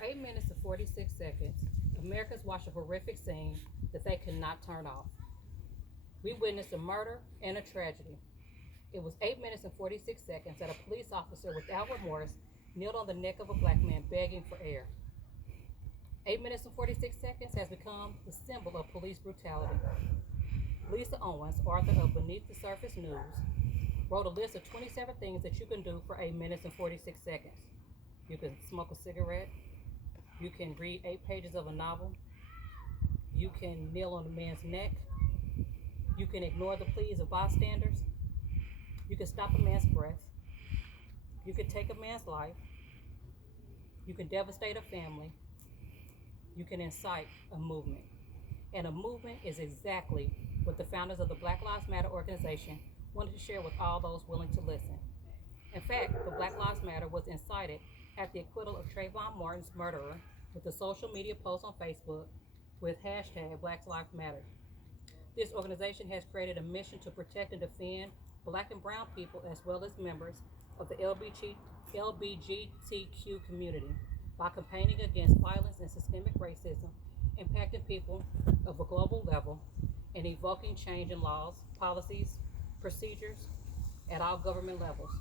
For 8 minutes and 46 seconds, Americans watched a horrific scene that they could not turn off. We witnessed a murder and a tragedy. It was 8 minutes and 46 seconds that a police officer without remorse kneeled on the neck of a black man begging for air. 8 minutes and 46 seconds has become the symbol of police brutality. Lisa Owens, author of Beneath the Surface News, wrote a list of 27 things that you can do for 8 minutes and 46 seconds. You can smoke a cigarette. You can read 8 pages of a novel. You can kneel on a man's neck. You can ignore the pleas of bystanders. You can stop a man's breath. You can take a man's life. You can devastate a family. You can incite a movement. And a movement is exactly what the founders of the Black Lives Matter organization wanted to share with all those willing to listen. In fact, the Black Lives Matter was incited at the acquittal of Trayvon Martin's murderer with a social media post on Facebook with hashtag Black Lives Matter. This organization has created a mission to protect and defend Black and brown people as well as members of the LBGTQ community by campaigning against violence and systemic racism impacting people of a global level and evoking change in laws, policies, procedures at all government levels.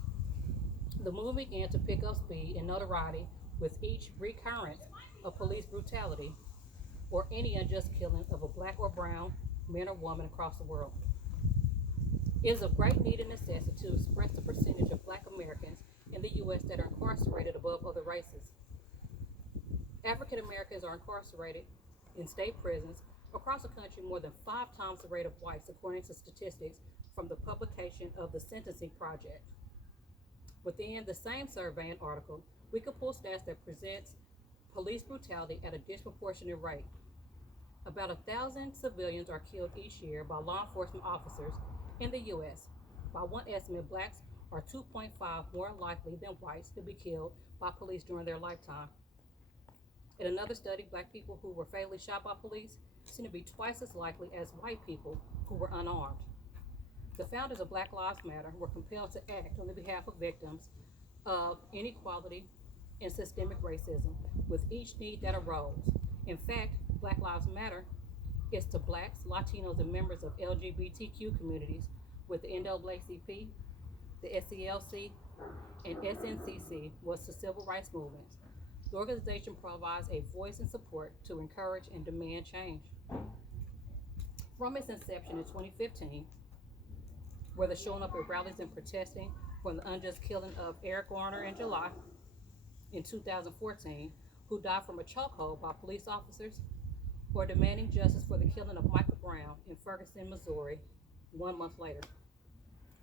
The movement began to pick up speed and notoriety with each recurrence of police brutality or any unjust killing of a black or brown man or woman across the world. It is of great need and necessity to express the percentage of black Americans in the U.S. that are incarcerated above other races. African Americans are incarcerated in state prisons across the country more than 5 times the rate of whites, according to statistics from the publication of the Sentencing Project. Within the same survey and article, we could pull stats that presents police brutality at a disproportionate rate. About 1,000 civilians are killed each year by law enforcement officers in the U.S. By one estimate, blacks are 2.5 more likely than whites to be killed by police during their lifetime. In another study, black people who were fatally shot by police seem to be twice as likely as white people who were unarmed. The founders of Black Lives Matter were compelled to act on the behalf of victims of inequality and systemic racism with each need that arose. In fact, Black Lives Matter is to blacks, Latinos, and members of LGBTQ communities with the NAACP, the SCLC, and SNCC was to civil rights movements. The organization provides a voice and support to encourage and demand change. From its inception in 2015, whether showing up at rallies and protesting for the unjust killing of Eric Garner in July in 2014, who died from a chokehold by police officers, or demanding justice for the killing of Michael Brown in Ferguson, Missouri, 1 month later.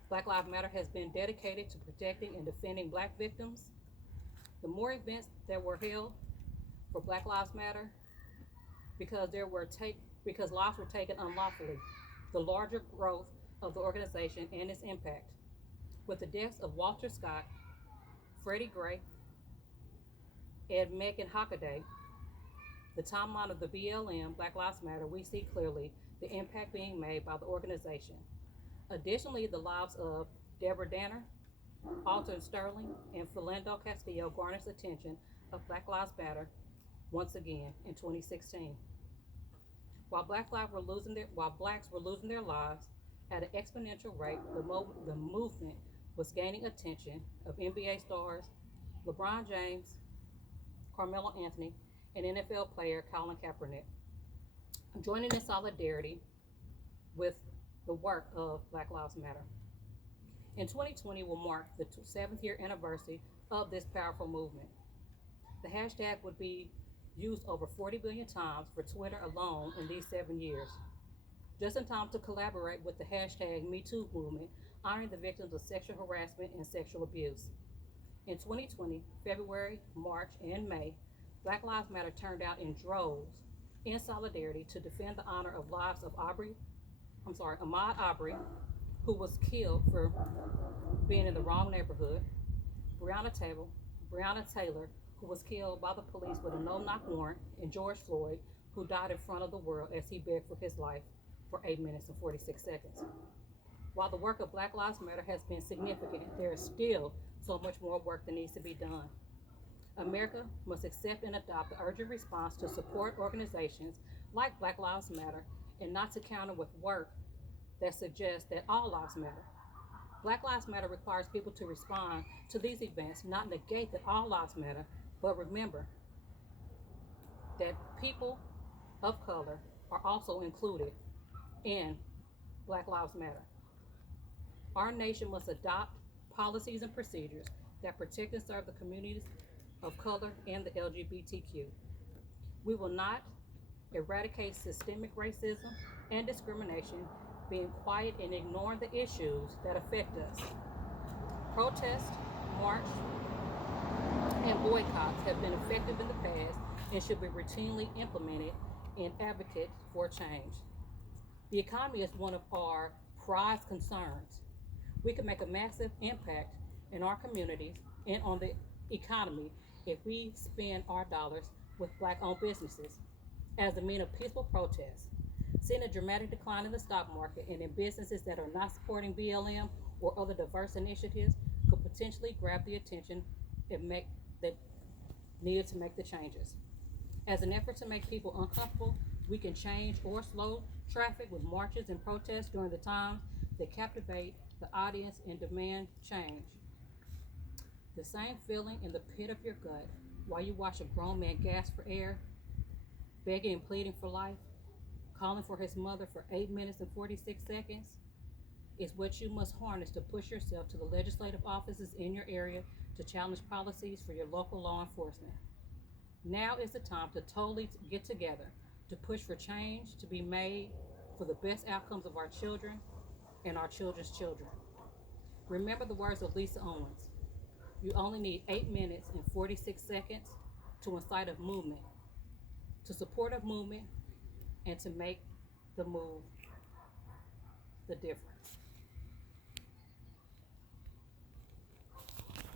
Black Lives Matter has been dedicated to protecting and defending black victims. The more events that were held for Black Lives Matter because because lives were taken unlawfully, the larger growth of the organization and its impact. With the deaths of Walter Scott, Freddie Gray, and Megan Hockaday, the timeline of the BLM, Black Lives Matter, we see clearly the impact being made by the organization. Additionally, the lives of Deborah Danner, Alton Sterling, and Philando Castillo garners attention of Black Lives Matter once again in 2016. While blacks were losing their lives at an exponential rate, the movement was gaining attention of NBA stars LeBron James, Carmelo Anthony, and NFL player Colin Kaepernick, joining in solidarity with the work of Black Lives Matter. In 2020 will mark the 7th year anniversary of this powerful movement. The hashtag would be used over 40 billion times for Twitter alone in these 7 years. Just in time to collaborate with the hashtag MeToo movement, honoring the victims of sexual harassment and sexual abuse. In 2020, February, March, and May, Black Lives Matter turned out in droves in solidarity to defend the honor of lives of Ahmaud Arbery, who was killed for being in the wrong neighborhood, Breonna Taylor, who was killed by the police with a no-knock warrant, and George Floyd, who died in front of the world as he begged for his life for 8 minutes and 46 seconds. While the work of Black Lives Matter has been significant, there is still so much more work that needs to be done. America must accept and adopt the urgent response to support organizations like Black Lives Matter and not to counter with work that suggests that all lives matter. Black Lives Matter requires people to respond to these events, not negate that all lives matter, but remember that people of color are also included in Black Lives Matter. Our nation must adopt policies and procedures that protect and serve the communities of color and the LGBTQ. We will not eradicate systemic racism and discrimination being quiet and ignoring the issues that affect us. Protests, march, and boycotts have been effective in the past and should be routinely implemented in advocate for change. The economy is one of our prized concerns. We can make a massive impact in our communities and on the economy if we spend our dollars with black owned businesses as a means of peaceful protest. Seeing a dramatic decline in the stock market and in businesses that are not supporting BLM or other diverse initiatives could potentially grab the attention and make that needed to make the changes. As an effort to make people uncomfortable, we can change or slow traffic with marches and protests during the times that captivate the audience and demand change. The same feeling in the pit of your gut while you watch a grown man gasp for air, begging and pleading for life, calling for his mother for 8 minutes and 46 seconds, is what you must harness to push yourself to the legislative offices in your area to challenge policies for your local law enforcement. Now is the time to totally get together, to push for change to be made for the best outcomes of our children and our children's children. Remember the words of Lisa Owens. You only need 8 minutes and 46 seconds to incite a movement, to support a movement, and to make the move the difference.